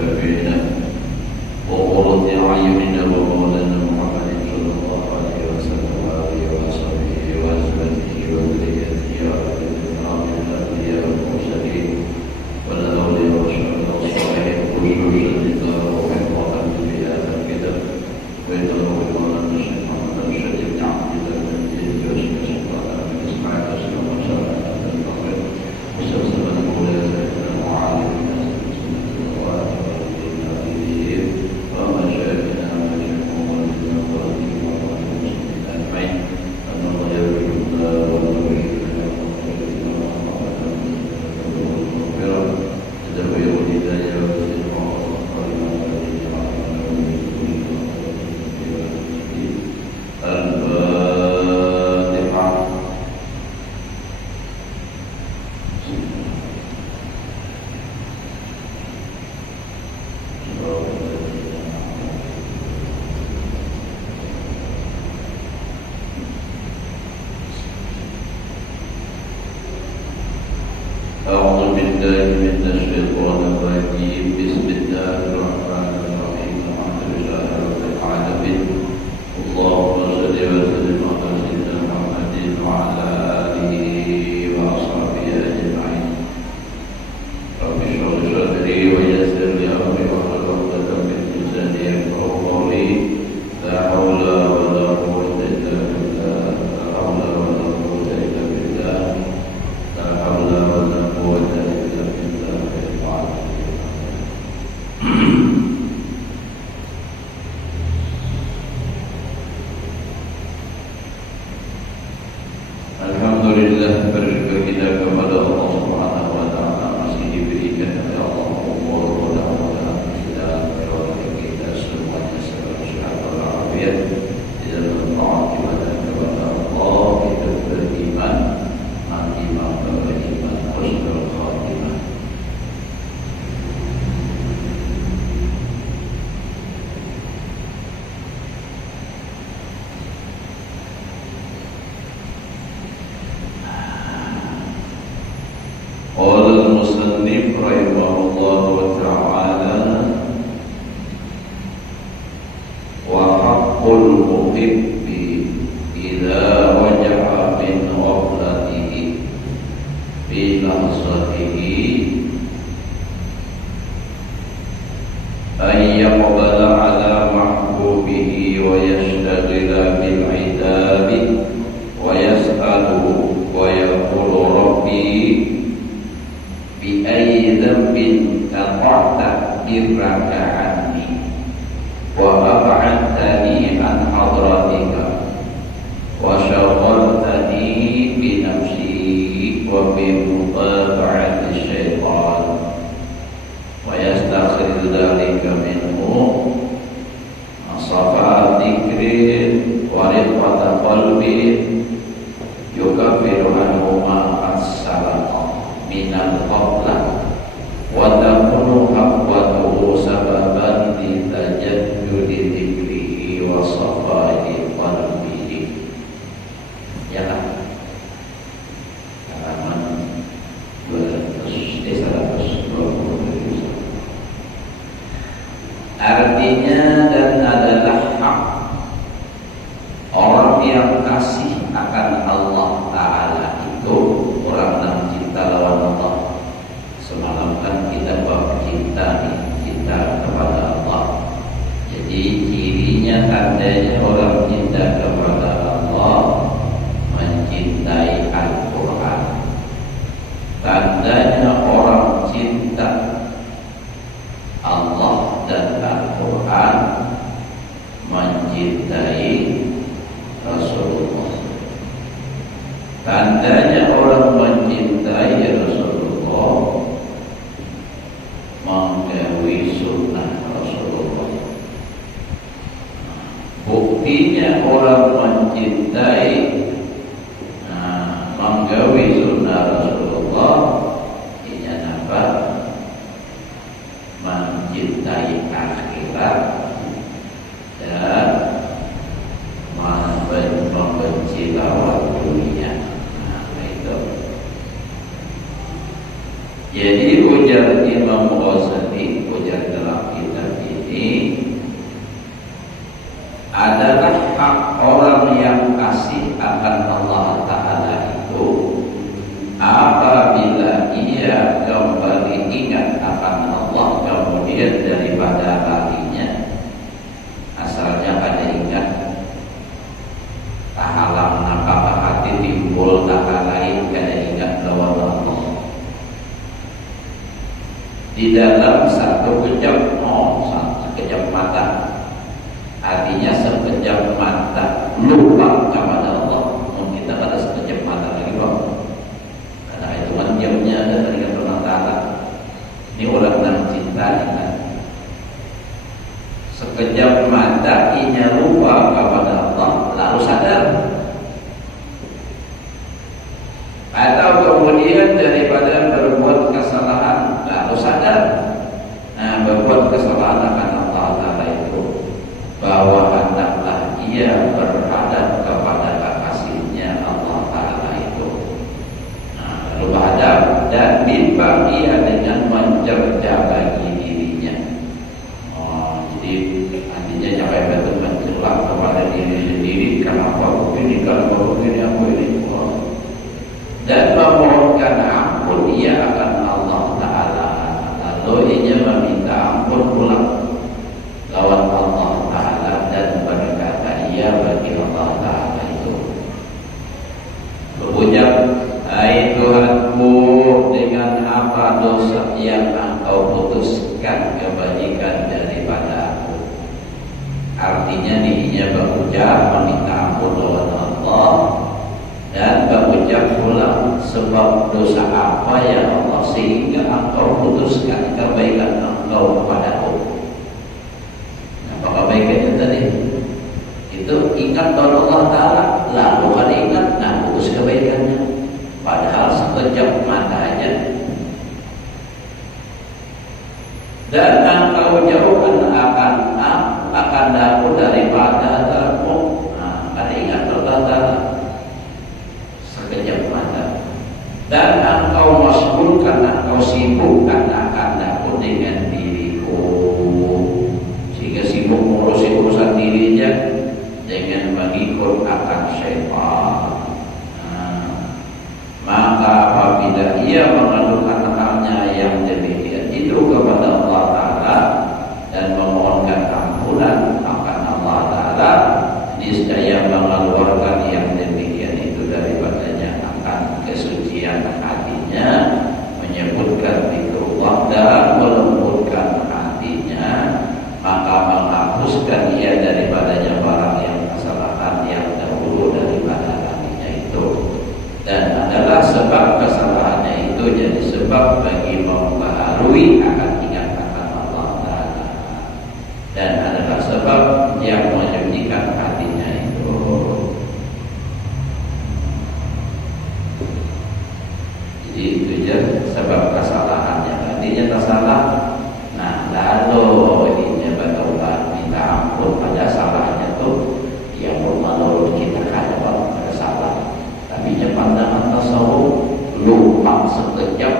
وشافعنا وقرة أعيننا ومولانا محمد صلى الله عليه وسلم وآله وصحبه وأزواجه وذريته وآله الأنبياء والمرسلين والأولياء والشهداء والصالحين خصوصا لله وحفظا في هذا الكتاب ويدعو مولانا الشيخ محمد الشريف بن عبد الله بن الدين وشيخ سلطان بن إسماعيل وسلم وسلم على الأخير وسلم المولى سيدنا وعلي أعوذ بالله من الشيطان الرجيم بسم الله الرحمن الرحيم الحمد لله رب العالمين اللهم صل وسلم على سيدنا محمد وعلى آله وأصحابه أجمعين رب اشرح لي صدري ويسر لي أمري واحلل عقدة من لساني يفقهوا قولي لا حول ولا قوة إلا بالله لا حول ولا قوة إلا بالله لا حول ولا قوة إلا بالله Alhamdulillah, bersyukur kita kepada Allah Subhanahu wa taala masih diberikan oleh Allah umur mudah-mudahan kita semuanya sehat walafiat di dalam taat ibadah kepada Allah, hidup beriman, mati beriman, husnul khatimah. Qala al-musannif rahimahullahu ta'ala wa haqqul muhibbi idza waja'a min ghaflatihi fi lahzatihi ay yaqbala ala mahbubihi wa yashtagila bil idabi wa yas'aluhu wa yaqulu rabbi bi ayyi dhanbin qata'ta birraka anni wa ab'adtani an hadratika wa shaghaltani bi nafsi wa bi mutaba'ati syaitan wa yastakhir dhalika minhu asafa dhikrin wa riqata qalbin yukaffiru anhu ma as-salaqa minal qabla wa takunu haqqatuhu sababan li tajaddudi dzikrihi wa safai qalbihi. Ya kan? Halaman 120. Artinya dan adalah hak orang yang kasih akan Allah Ta'ala itu orang yang cinta lawan Allah. Semalam kan kita bab cinta nih, cinta kepada Allah. Jadi cirinya tandanya orang cinta kepada Allah mencintai Al-Quran. Tandanya orang cinta Allah dan Al-Quran mencintai Rasulullah. Tandanya orang mencintai Rasulullah menggawi sunnah Rasulullah. Buktinya orang mencintai menggawi sunnah Rasulullah ini apa? Mencintai akhirat dan membenci lawan dunia. Itu. Jadi ujar Imam Ghazali, ujar dalam kasih akan Allah Ta'ala itu apabila ia kembali ingat akan Allah kemudian daripada larinya. Asalnya pada ingat tahalang apakah hati timbul tak lain kada ingat lawan Allah di dalam satu kejap mata, artinya sekejap mata lupa kepada Allah. Mungkin kita pada sekejap mata lagi bang, karena itu kan jamnya dari Allah Ta'ala. Ini orang yang cinta kan, sekejap mata inya lupa kepada Allah lalu sadar, atau kemudian daripada berbuat kesalahan lalu sadar. Nah, berbuat kesalahan akan Allah Ta'ala itu bahwa hendaklah ia berhadap kepada kekasihnya Allah Ta'ala itu. Nah, lalu berhadap dan bimbang ia dengan menjaga bagi dirinya. Jadi artinya jangan betul mencelak kepada diri sendiri, kenapa begini, kenapa begini, aku ini. Dan memohonkan ampun ia akan Allah Ta'ala. Lalu ia meminta ampun pula lawan Allah Ta'ala dan berkata ia bagi Allah Ta'ala itu berucap, hai Tuhanku, dengan apa dosa yang engkau putuskan kebajikan daripada aku. Artinya dirinya berucap meminta ampun lawan Allah dan berucap pula sebab dosa apa ya Allah sehingga engkau putuskan kebaikan engkau kepadaku. Apa kebaikan itu tadi? Itu ingat kepada Allah Ta'ala, lalu ada ingat, nah putus kebaikannya. Padahal sekejap mata aja. Dan engkau jauhkan akan aku daripada aku. Nah, ada ingat Allah Ta'ala sekejap mata. Dan engkau masbulkan, engkau sibukkan akan aku dengan diriku, sehingga sibuk mengurusi urusan dirinya dengan mengikut akan syaitan. Maka apabila ia mengadukan halnya yang demikian itu kepada Allah Ta'ala dan memohonkan ampunan akan Allah Ta'ala, niscaya mengeluarkan yang demikian itu daripadanya akan kesucian hatinya, menyebutkan zikrullah dan melembutkan hatinya, maka menghapuskan ia daripadanya barang yang kesalahan yang dahulu daripada hatinya itu, dan adalah sebab kesalahannya itu jadi sebab bagi membaharui akan ingatan Allah Ta'ala, dan adalah sebab yang menyucikan hatinya itu. Jadi itu je sebab kesalahannya. Artinya tersalah. Nah, lalu ini bertobat minta ampun pada salahnya tuh yang berlalu kita kadang pada salah. Tapi pandangan tasawuf lupa sekejap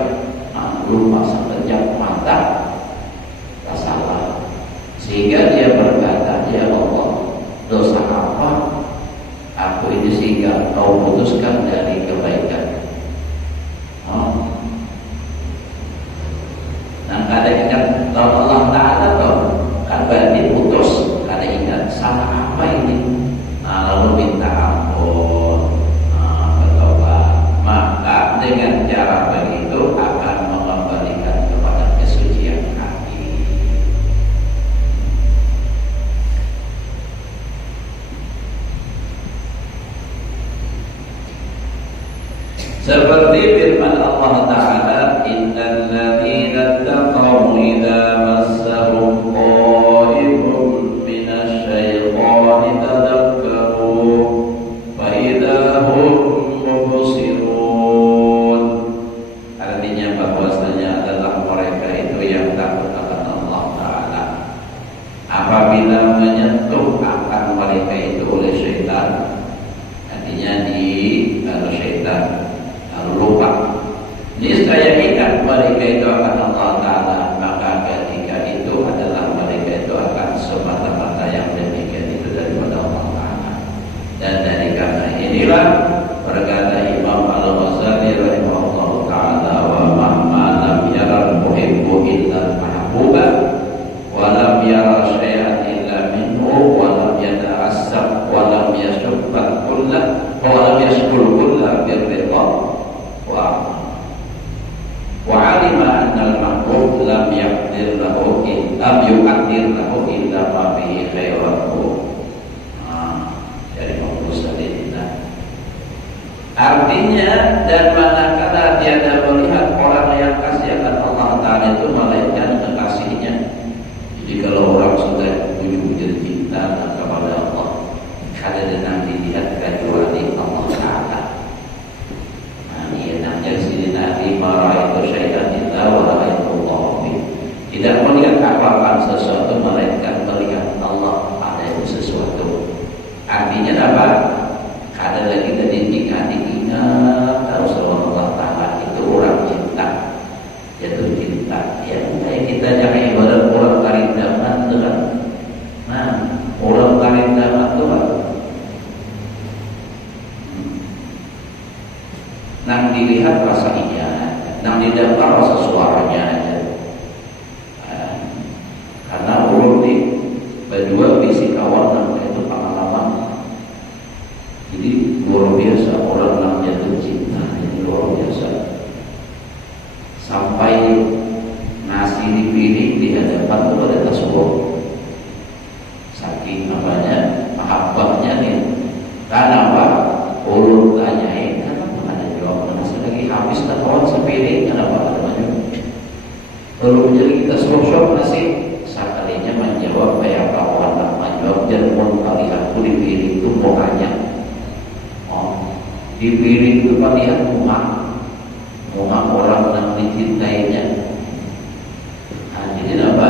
mata salah, sehingga dia berkata, ya Allah, dosa apa aku ini sehingga kau putuskan dari kebaikan. Nah, kada ingat Allah Ta'ala toh, kan berarti putus, kada ingat salah apa ini. Nah, lalu minta ampun, bertobat. Maka dengan cara begitu akan mengembalikan kepada kesucian hati. Seperti firman Allah Ta'ala, innal ladzina taqaw idza massahum ta'ifun minasy syaitani tadakkaru fa idza hum mubsirun. Artinya bahwasanya adalah mereka itu yang takut akan Allah Ta'ala apabila menyentuh akan mereka itu oleh syaitan. Artinya kalau syaitan lupa, niscaya ingat mereka itu akan Allah Ta'ala, maka ketika itu adalah mereka itu akan semata-mata yang demikian itu daripada Allah Ta'ala. Dan dari karena illa al-mahbuba wa lam yara syai'an illa minhu wa lam yata'assab wa lam yashubba kullah wa lam yashkul kullah birridha wa alima anna al-mahbub lam yaqdir lahu illa ma bihi khairahu. Dari artinya, dan manakala tiada melihat orang yang kasih akan Allah Ta'ala itu melainkan kekasihnya. Jadi kalau orang sudah wujud cinta kepada Allah, kada dengan dilihat kecuali Allah Ta'ala. Nah, ini namanya sini nanti marah itu syaitan kita wala itu Allah. Tidak melihat apa-apa sesuatu melainkan melihat Allah ada itu sesuatu. Artinya apa? Ada lagi tadi ingat Rasulullah Ta'ala itu orang cinta, jatuh cinta. Ya kayak kita jangan ibarat orang karindaman Tuhan. Nah, orang karindaman Tuhan. Nang dilihat rasa iya, nang didengar rasa suaranya aja. Karena urut di berdua bisi kawan nang itu pengalaman. Jadi luar biasa orang yang jatuh cinta, ini luar biasa. Sampai nasi dipiring di hadapan itu ada tasawuf. Saking namanya mahabbahnya nih. Karena apa? Ulun tanyain, kenapa ada jawab? Nasi lagi habis tak kawan sepiring, kenapa namanya? Lalu jadi kita suap-suap nasi, sekalinya menjawab kayak kawan tak menjawab dan pun kali aku dipiring itu mau tanya. Di piring itu pilihan rumah orang yang dicintainya. Nah, jadi apa?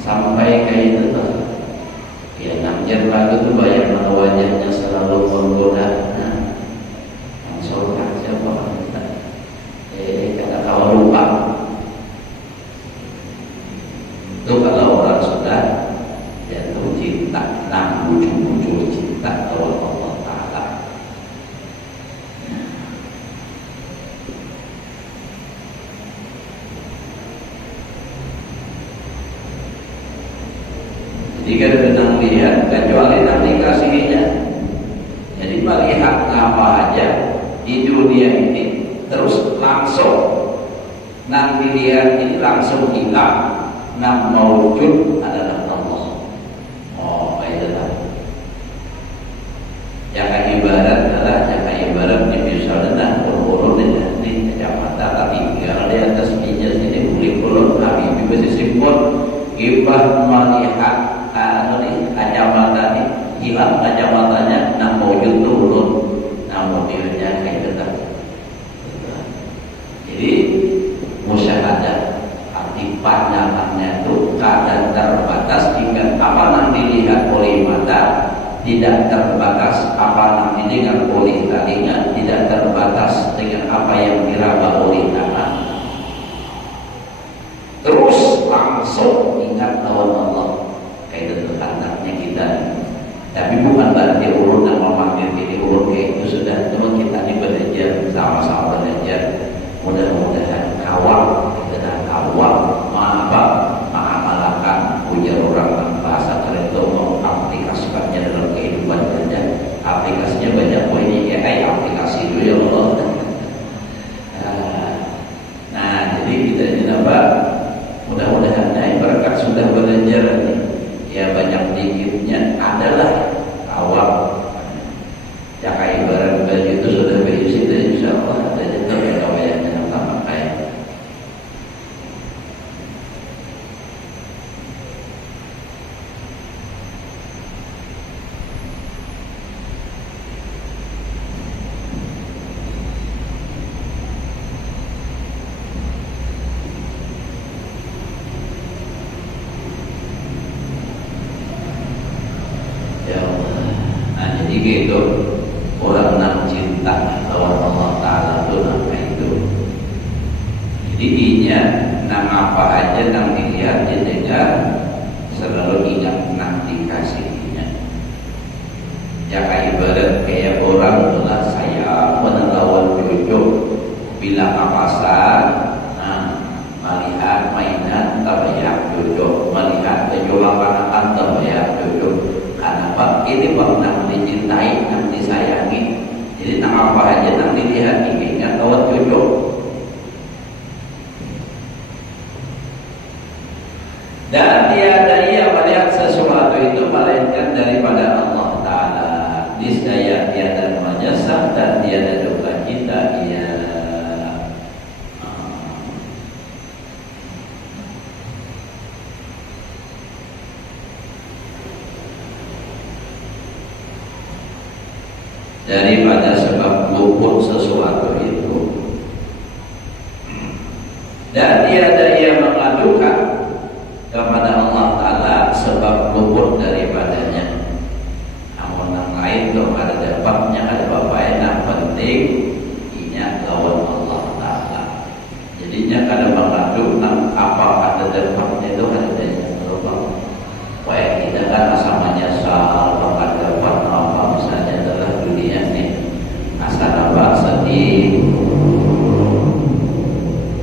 Sampai kayak itu tuh. Ya namanya lagu tuh banyak wajahnya selalu menggoda. Nah, yang sholat siapa? Kata kau lupa. Itu kalau orang sudah jatuh cinta, nah muncul cinta kalau Allah. Jika sedang lihat kecuali nanti kasihnya. Jadi melihat apa aja di dunia ini terus langsung nanti lihat ini langsung hilang. Nah mawujud adalah Allah. Oh itu lah. Jangan ibarat adalah jangan ibarat di misalnya turun di kacamata tapi tinggal di atas meja sini kulit kulon kami bisa simpul ibah melihat kacamata nih hilang kacamatanya, nah wujud turun, nah mobilnya kayak gitu. Jadi musyahadah arti pandangannya itu kadang terbatas jika apa yang dilihat oleh mata, tidak terbatas apa yang didengar oleh telinga, tidak terbatas dengan apa yang diraba oleh tangan. Terus langsung ingat lawan Allah. Kayak itu anaknya kita. Tapi bukan berarti urut dan memakai ini urut kayak itu sudah. Cuma kita ini belajar sama-sama belajar. Mudah-mudahan kawal kita kawal mengamalkan ujar orang bahasa itu mau aplikasikannya dalam kehidupan saja. Aplikasinya banyak poinnya ya. Aplikasi dulu ya Allah. Nah jadi kita ini apa? Mudah-mudahan berkat sudah belajar nih. Ya banyak dikitnya adalah awal. Jaka ibarat baju itu sudah berisi dan insya Allah ada jatuh yang kawayannya yang tak pakai. Gitu orang nak cinta lawan Allah Ta'ala itu nama itu. Jadi dinya nang apa aja nang dilihat didengar selalu ingat nang dikasihnya. Ya kayak ibarat kayak orang adalah saya menelawan cucu bila papasan, nah melihat ini pernah dicintai dan disayangi. Jadi apa aja yang dilihat ini nggak tahu cocok. Dan tiada ia melihat sesuatu itu melainkan daripada Allah Ta'ala. Niscaya tiada menyesal dan tiada duka cita ia. Daripada sebab luput sesuatu itu, dan tiada ia mengadukan kepada Allah Ta'ala sebab luput daripadanya. Namun yang lain tuh ada dapatnya, ada bapaknya, penting inya lawan Allah Ta'ala. Jadinya kada mengadu apa ada dapatnya itu ada daya terubah. Baik tidak kan sama nyesal bakal dapat apa misalnya adalah dunia nih asal dapat sedih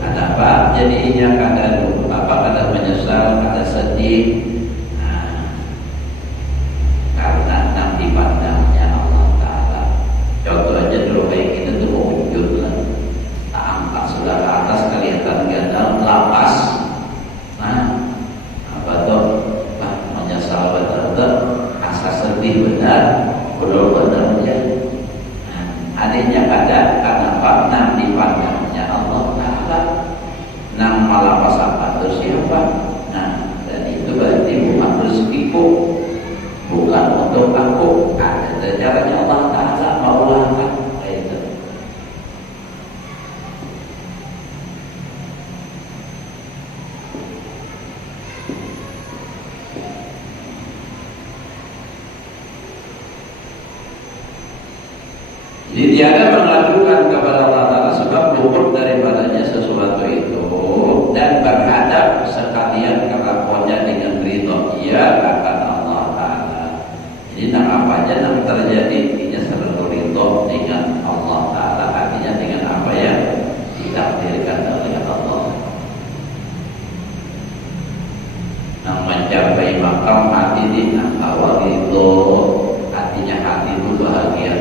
ada apa jadinya kada apa kada menyesal kada sedih karena nanti pandangnya Allah Ta'ala. Contoh aja dulu baik kita tuh wujud lah tak angkat sudah ke atas kelihatan gandang lapas apa tuh menyesal betul-betul asa sedih benar benar-benar ya. Adanya ada karena apa nanti pandangnya Allah Ta'ala. Nang malah apa terus siapa? Nah, dan itu berarti bukan rezekiku, bukan untuk aku. Ada caranya Allah Ta'ala maulakan itu. Jadi tiada mengadukan kepada Allah Ta'ala sebab luput daripadanya sesuatu itu dan berhadap sekalian kelakuannya dengan ridho ia akan Allah Ta'ala. Jadi apa aja yang terjadi ini selalu ridho dengan Allah Ta'ala, artinya dengan apa yang ditakdirkan oleh Allah. Yang mencapai makam hati di awal ridho, artinya hati itu bahagia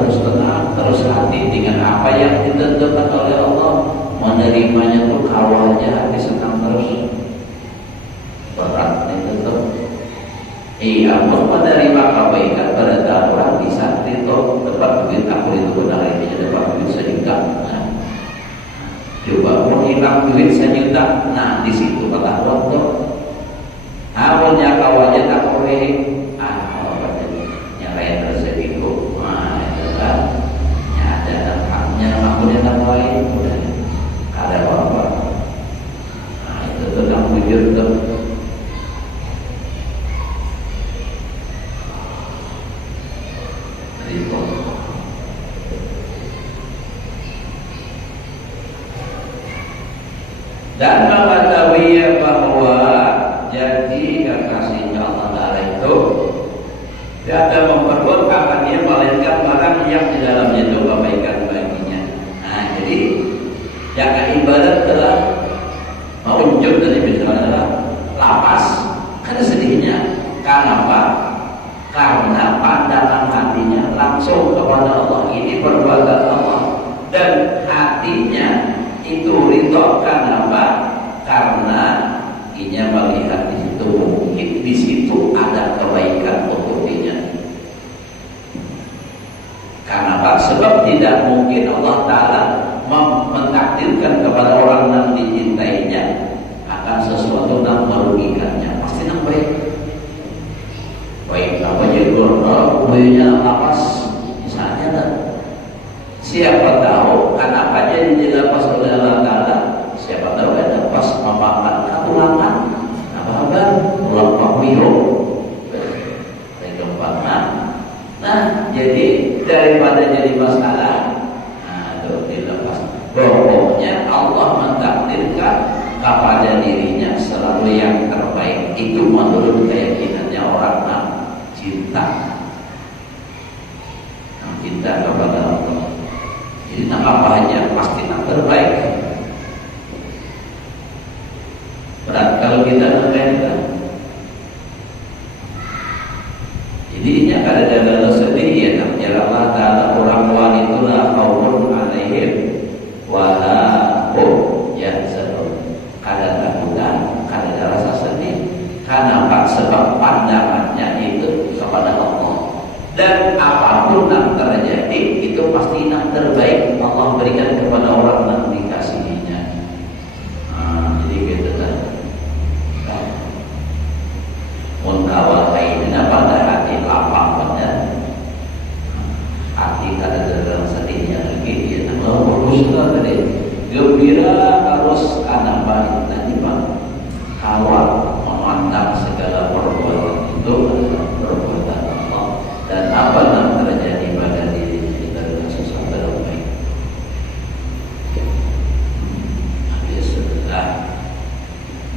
tenang, terus hati dengan apa yang ditentukan oleh Allah, menerimanya tuh kawalnya hati senang terus. Berat itu tuh. Ampun menerima kebaikan pada orang bisa itu dapat duit aku itu benar ini dapat duit sejuta. Coba mau hilang duit sejuta, nah di situ kata Allah tuh. Awalnya kawalnya tak boleh. Nyalain rezeki itu. Ada haknya makhluk yang lain udah ada apa-apa. Nah itu tuh yang jujur tuh. Dan mengetahui bahwa jadi kekasihnya Allah Ta'ala itu tidak memperbuat akannya melainkan barang yang di dalamnya itu kebaikan baginya. Nah jadi jaga ibadat telah meunjuk dari misalnya lapas. Karena sedihnya karena apa? Karena pandangan hatinya langsung kepada Allah. Ini perbuatan Allah dan hatinya itu ridho karena apa? Karena inya melihat di situ mungkin di situ ada kebaikan untuk dirinya. Karena apa? Sebab tidak mungkin Allah Ta'ala mentakdirkan kepada orang yang dicintainya akan sesuatu yang merugikannya. Pasti yang baik. Baik apa jadi buayanya lapas misalnya kan. Siapa tahu kenapa jadi dilepas oleh Allah Ta'ala. Siapa tahu ada pas memakan katulangan. Apa tulang pahmiro. Nah, jadi daripada jadi masalah, nah itu dilepas. Pokoknya Allah mentakdirkan kepada dirinya selalu yang terbaik. Itu menurut keyakinannya orang yang cinta kepada Allah. Jadi apa aja pasti yang terbaik. Berat kalau kita mengatakan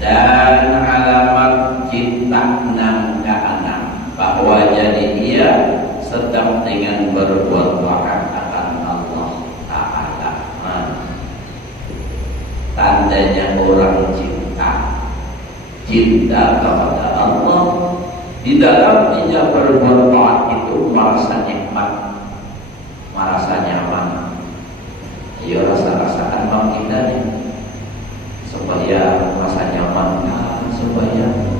dan alamat cinta nang keenam bahwa jadi ia sedang dengan berbuat taat akan Allah Ta'ala. Tandanya orang cinta kepada Allah, di dalam dia berbuat taat itu merasa nikmat, merasa nyaman. Ayo rasa-rasakan bang kita nih supaya rasa nyaman, supaya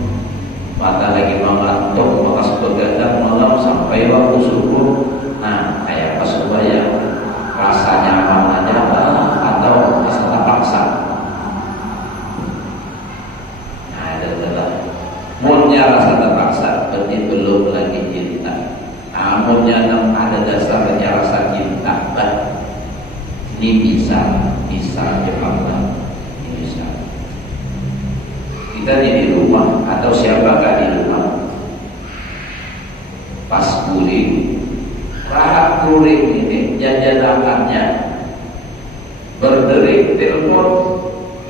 mata lagi mengantuk, maka begadang malam sampai waktu subuh. Nah, kayak apa supaya rasa nyaman aja atau rasa terpaksa? Nah, adalah mulnya rasa terpaksa berarti belum lagi cinta. Namunnya ada dasarnya rasa cinta, ini bisa jemaah. Kita di rumah atau siapakah di rumah pas kuring, rahat kuring ini jajalakannya berdering telepon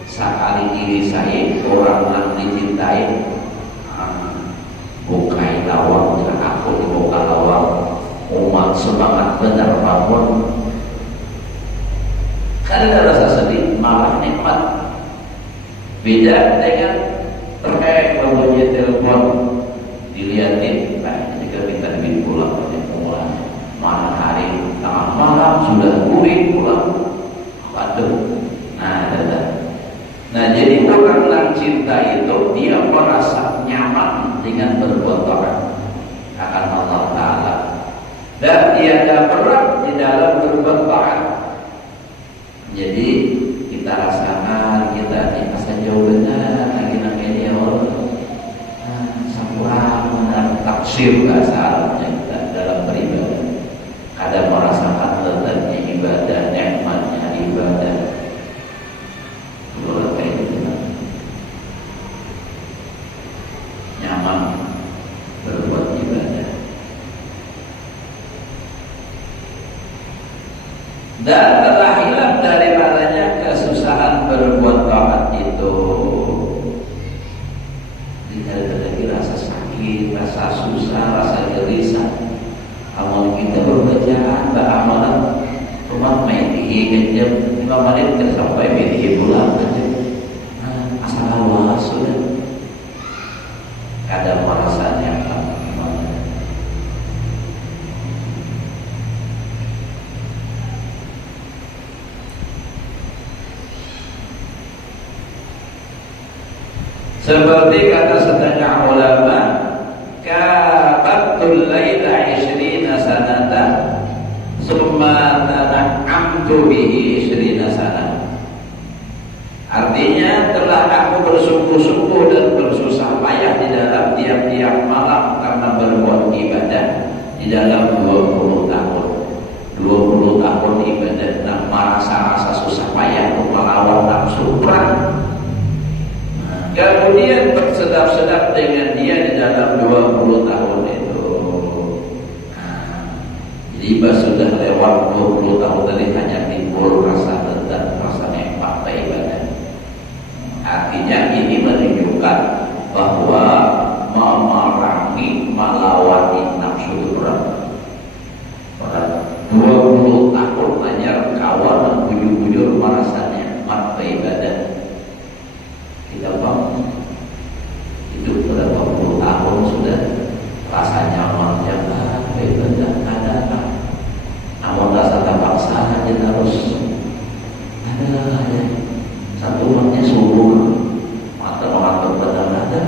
sekali diri saya orang yang dicintai bukai lawang dan aku dibuka lawang umat semangat benar bangun karena ada rasa sedih malah nikmat. Beda dengan terkait bunyi telepon dilihatin, jika kita ingin pulang mana hari tengah malam sudah kuring pulang, waduh. Nah jadi orang yang cinta itu dia merasa nyaman dengan berbuat taat akan Allah Ta'ala dan tiada berat di dalam berbuat taat. Jadi kita rasakan kita merasa jauh benar lagi ini Allah sampurna benar taksir bahasa Arabnya kita dalam beribadah ada merasakan lezatnya ibadah, nikmatnya ibadah. Kalau kayak gitu nyaman berbuat ibadah dan telah hilang dari padanya kesusahan berbuat taat itu. Tidak ada lagi rasa sakit, rasa susah, rasa gelisah. Amal kita berbacaan, beramalan rumah main tinggi jam 5 menit kita sampai tinggi pulang aja. Asal Allah sudah ada merasanya seperti kata setengah ulama, kafatul laila 20 sanatan summa tana'amtu bihi 20 sanatan. Artinya telah aku bersungguh-sungguh dan bersusah payah di dalam tiap-tiap malam karena berbuat ibadah di dalam 20 tahun. 20 tahun ibadah dan merasa susah payah untuk melawan nafsu perang. Kemudian bersedap-sedap dengan dia di dalam 20 tahun itu. Jadi sudah lewat 20 tahun tadi hanya timbul rasa lezat, rasa nikmat ibadah. Artinya ini menunjukkan bahwa memerangi, melawani nafsu itu berat. 20 tahun hanya kawan dan bujur-bujur merasa nikmat ibadah. Kita bangun hidup berapa puluh tahun sudah rasa nyaman yang ibadah ada, namun rasa terpaksa aja harus ada satu umatnya subuh mata benar ada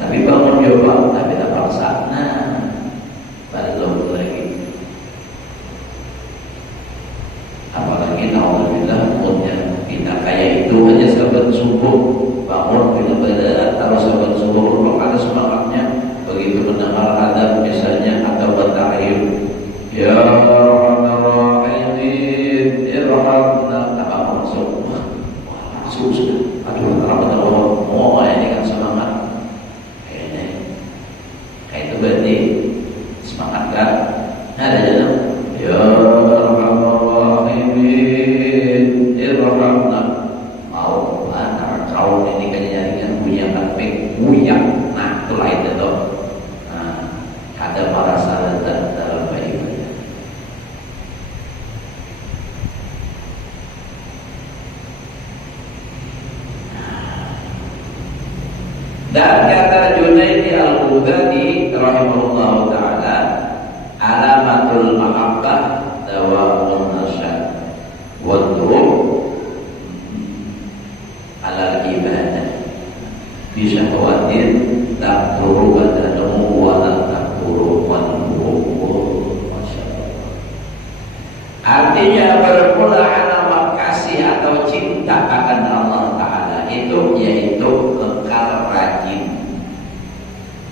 tapi bangun coba tapi terpaksa belum lagi apalagi alhamdulillah umurnya kita kayak itu aja sahabat subuh bangun bila badan harus sahabat subuh belum ada semangatnya begitu mendengar adab misalnya atau bertahlil ya Rahman Rahim irhamna langsung sudah aduh Rahman Rahim ini kan semangat kayak itu berarti semangat kan ada jalan ya Rahman Rahim irhamna Dan kata Junaidi al-Baghdadi rahimahullah taala, alamatul mahabbah dawa'un nasyad wa dhurub ala ibadah bisa khawatir tak turu badanamu wa tak turu wanuhu. Artinya bermula alamat kasih atau cinta akan Allah Ta'ala itu yaitu kekal rajin.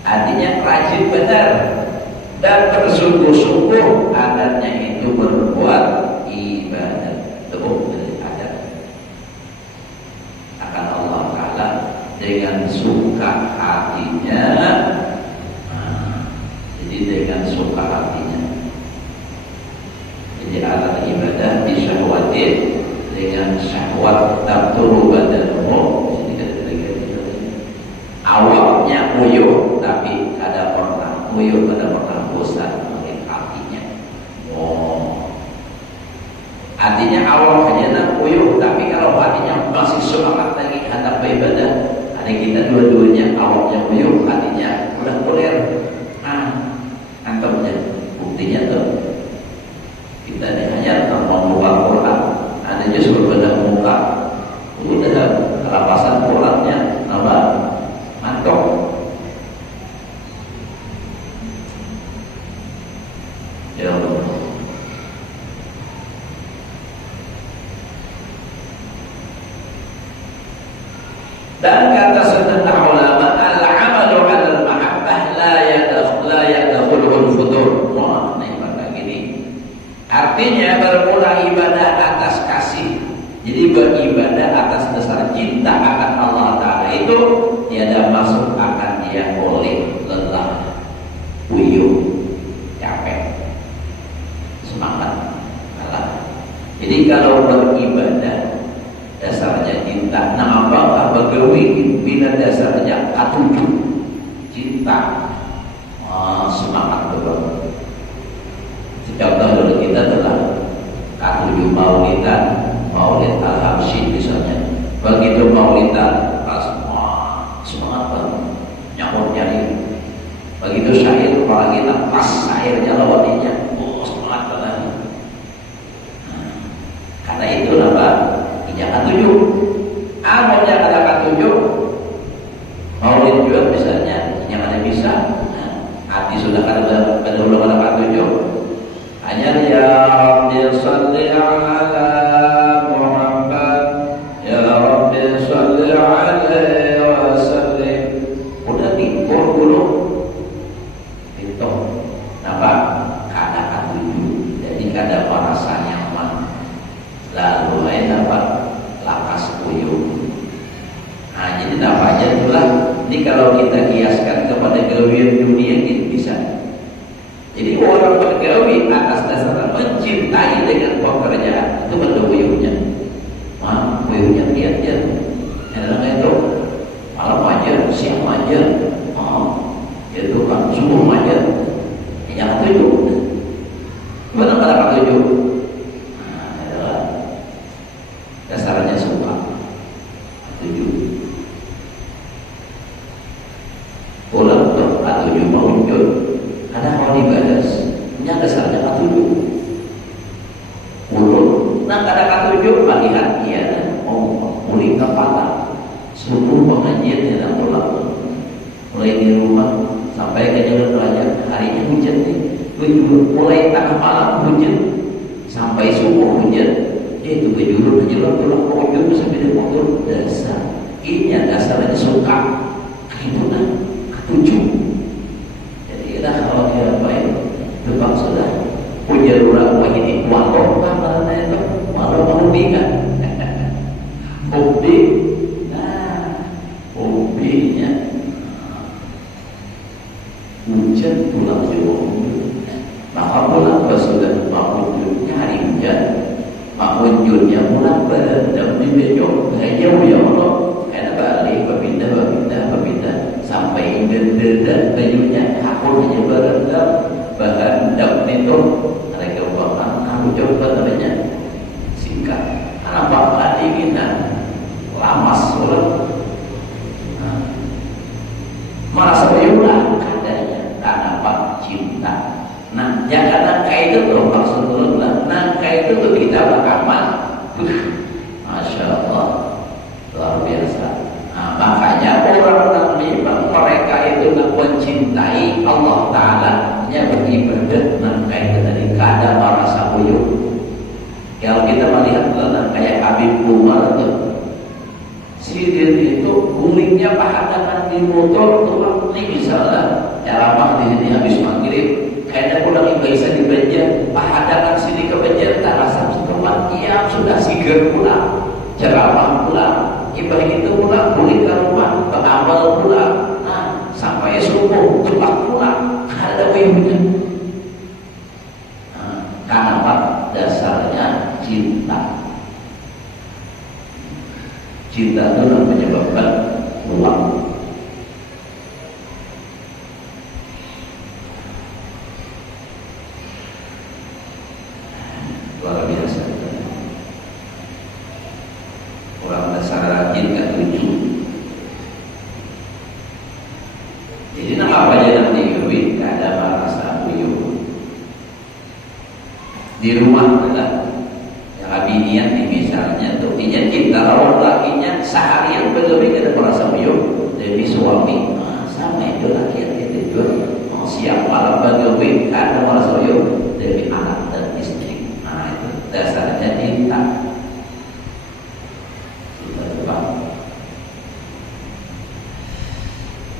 Artinya rajin benar dan bersungguh-sungguh adatnya itu berbuat ibadah. Itu adat akan Allah Ta'ala dengan suka hatinya. Jadi dengan suka hatinya. Jadi alat ibadah disyahwatin dengan syahwat tabturu badanmu. Awalnya uyuh tapi kada pernah uyuh, kada pernah bosan oleh hatinya. Artinya awal hanya nak uyuh, tapi kalau hatinya masih semangat lagi hendak beribadah, ada kita dua-duanya awalnya uyuh, hatinya udah kuler. Antumnya buktinya tuh kita ini hanya membuka Quran, ada justru pada muka udah kelapasan Qurannya apa mantok. Ya Allah. Dan kata setengah ulama, al-amalu 'ala al-mahabbah la yadkhulul futur. Wah, ini pada gini. Artinya bermula ibadah atas kasih. Jadi beribadah atas dasar cinta akan Allah Ta'ala itu tiada masuk akan dia oleh lelah, uyuh, capek, semangat, kalah. Jadi kalau beribadah dasarnya cinta, nah apakah begawi bila dasarnya atuju cinta, semangat betul. Contoh dulu kita telah katuju maulidan, maulid al-Habsyi misalnya. Begitu maulidan pas semangat banget, nyambut nyari. Begitu syair kepala kita pas syairnya lawatinya, semangat banget. Karena itu apa? Jangan tujuh. Awalnya katakan tujuh. Maulid juga misalnya, jangan ada bisa. Hati sudah kada dulu katakan tujuh. Hanya ya Rabbi salli ala Muhammad, ya Rabbi salli alaihi wa sallim. Udah timpul dulu. Itu. Nampak? Katakan tujuh. Jadi kada merasa nyaman. Lalu lain apa? Lakas uyuh. Jadi nampaknya itulah. Ini kalau kita kiaskan kepada gawian dunia ini bisa. Jadi orang bergawi atas dasar mencintai dengan pekerjaan itu bentuk uyuhnya. Uyuhnya lihat-lihat. Adalah itu malam aja, siang aja, itu kan subuh aja. Yang tujuh. Mana kata tujuh? Dasarnya suka. Tujuh. Pulang tujuh mawujud. Ada mau dibahas. Yang dasarnya tujuh. Ulun. Nah kata tujuh latihan iya. Mulai kepala. Seluruh pengajian yang pulang. Mulai di rumah sampai ke jalan raya. Harinya hujan nih. Mulai tengah malam hujan sampai subuh hujan. Itu kejurut pulang kojur sampai di motor dasar. Ini dasarnya suka. Keibunan ketujuh. Jadi kita kalau kita baik depan sudah hujan orang ini walau mana itu walau menghubungkan hobi. Nah hobinya hujan pulang jauh. Maka pulang pas sudah mau nyari hujan. Wujudnya pulang berendam di bejong jauh ya Allah. Karena balik berpindah sampai denda bajunya aku hanya berendam berendam itu ada keuangan aku coba namanya singkat apa tadi kita lama keluar tuh. Sidir itu gulingnya pahadangan di motor tuh ini misalnya ya lama di sini habis maghrib kayaknya pulang bisa dibanjir pahadangan sini kebanjir tak rasa setelah iya sudah sigar pulang ceramah pulang ibadah itu pulang guling ke rumah ke amal pulang sampai subuh cepat pulang ada wibnya. Karena apa? Dasarnya cinta. Cinta itu yang menyebabkan pulang. Luar biasa. Orang dasar rajin gak tujuh. Jadi nama apa aja nanti duit gak ada rasa buyur. Di rumah adalah Rabinian misalnya tuh dia cinta orang lakinya seharian begitu kita merasa buyur dari suami sama itu laki itu siap malam bagi ada merasa buyur dari anak dan istri. Itu dasarnya cinta.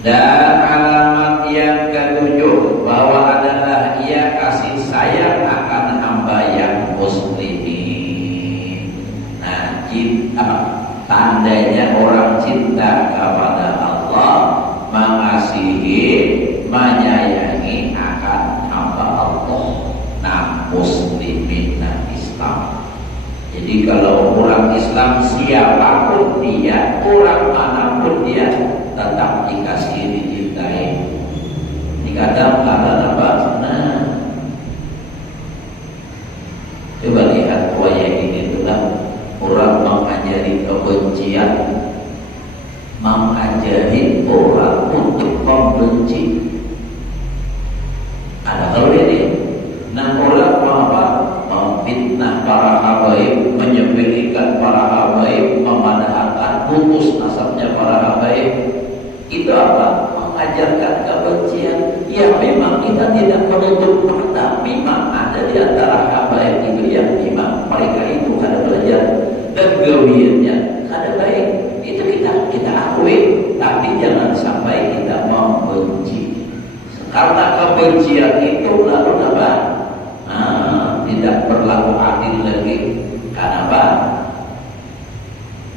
Dan alamat yang ketujuh bahwa adalah ia kasih sayang akan hamba yang muslimin. Tandanya orang cinta kepada Allah, mengasihi, menyayangi akan hamba Allah. Muslimin Islam. Jadi kalau orang Islam siapapun dia, orang manapun dia, tetap dikasih, dicintai. Dikatakan apa? Coba lihat wayang ini itulah orang mengajari kebencian, mengajari orang untuk membenci. Ada kalau ini, orang apa? Memfitnah para habaib, menyepelekan para habaib, memadahkan putus nasabnya para habaib. Itu apa? Mengajarkan kebencian. Ya memang kita tidak menutup mata, memang ada di antara habaib itu yang memang mereka itu ada belajar dan gawiannya ada baik. Itu kita akui, tapi jangan sampai kita membenci. Karena kebencian itu lalu apa? Tidak berlaku adil lagi. Karena apa?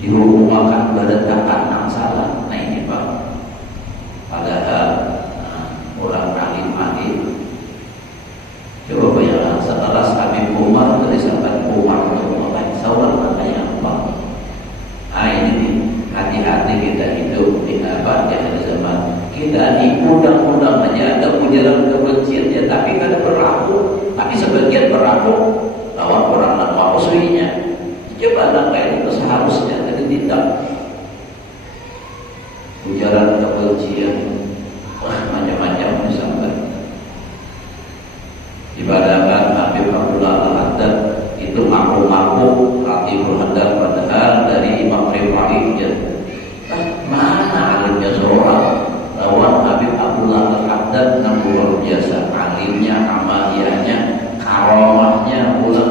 Dihukum akan berdatangan yang salah. Nah ini Pak. Padahal orang alim-alim. Coba bayangkan setelah Habib Umar dari sahabat Umar mulai seorang yang apa? Ini hati-hati kita hidup di abad yang ada zaman kita di undang-undangnya ada ujaran kebenciannya, tapi kada berlaku. Tapi sebagian berlaku lawan orang nama musuhnya. Coba langkah itu seharusnya ditindak. Ujaran kebencian, macam-macam misalnya. Ibadahkan Habib Abdullah Al-Haddad itu ngaku-ngaku Ratibul Haddad padahal dari Imam Rifa'i. Mana alimnya seorang lawan Habib Abdullah Al-Haddad yang luar biasa, alimnya, amaliyahnya, karamahnya pula.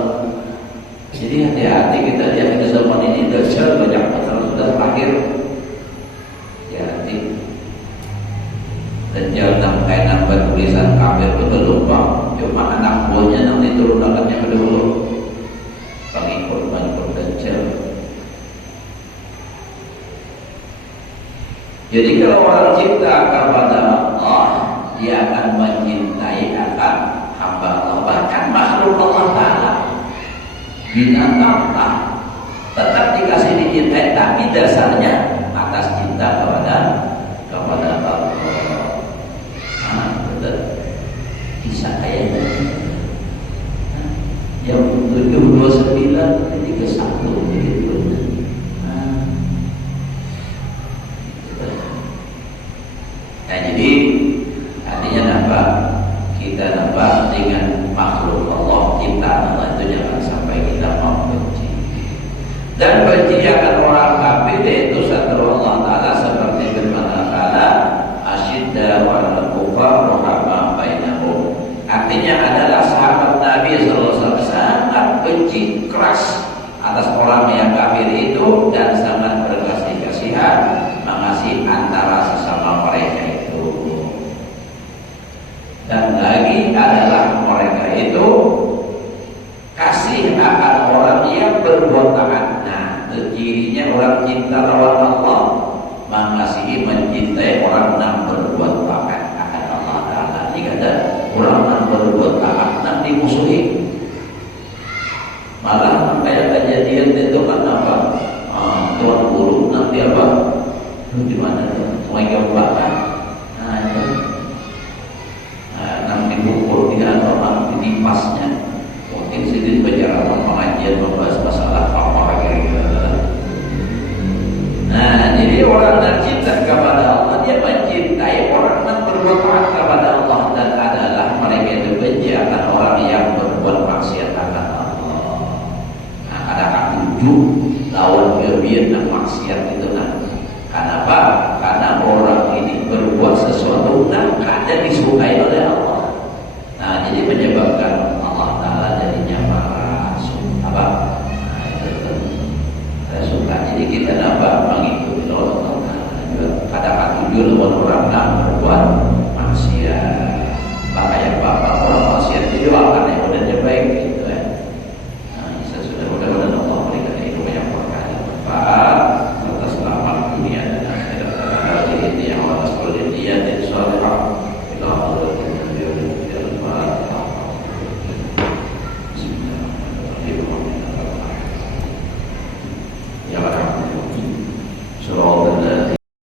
Jadi hati-hati kita di akhir zaman ini dahsyat banyak masalah sudah terakhir. Hati-hati. Dan jangan sampai nambah tulisan kafir itu belum Pak. Cuma anak buahnya nanti turun akannya kedua. Pengikut dajjal. Jadi kalau orang cinta kepada Allah, dia akan mencintai akan hamba Allah, bahkan makhluk Allah Ta'ala. Binatang tetap dikasih dicintai, tapi dasarnya atas cinta kepada Allah. Betul. Kisah kayak yang 729 jadi ke 1 begitu. Jadi artinya apa? Kita nampak dengan makhluk Allah, cinta Allah itu jangan sampai kita membenci. Dan benci akan orang kafir yaitu satu Allah Ta'ala seperti firman Allah, asyidda wal kufar rahama bainahum. Artinya adalah sahabat Nabi SAW sangat benci keras atas orang yang cirinya orang cinta lawan Allah, mengasihi mencintai orang yang berbuat taat akan Allah Ta'ala. Ini kata orang yang berbuat taat yang dimusuhi. Malah kayak kejadian itu kan apa? Tuan guru nanti apa? Di mana? Sungai Gembaan. Nah, itu. Nanti dipukul dia atau ditipasnya. Mungkin sini berjalan pengajian membahas masalah apa kira-kira. Nah, jadi orang yang cinta kepada Allah, dia mencintai orang yang berbuat taat kepada Allah, dan adalah mereka itu benci akan orang yang berbuat maksiat akan Allah. Nah, ada 7 lawan kebiasaan dan maksiat itu. Nah,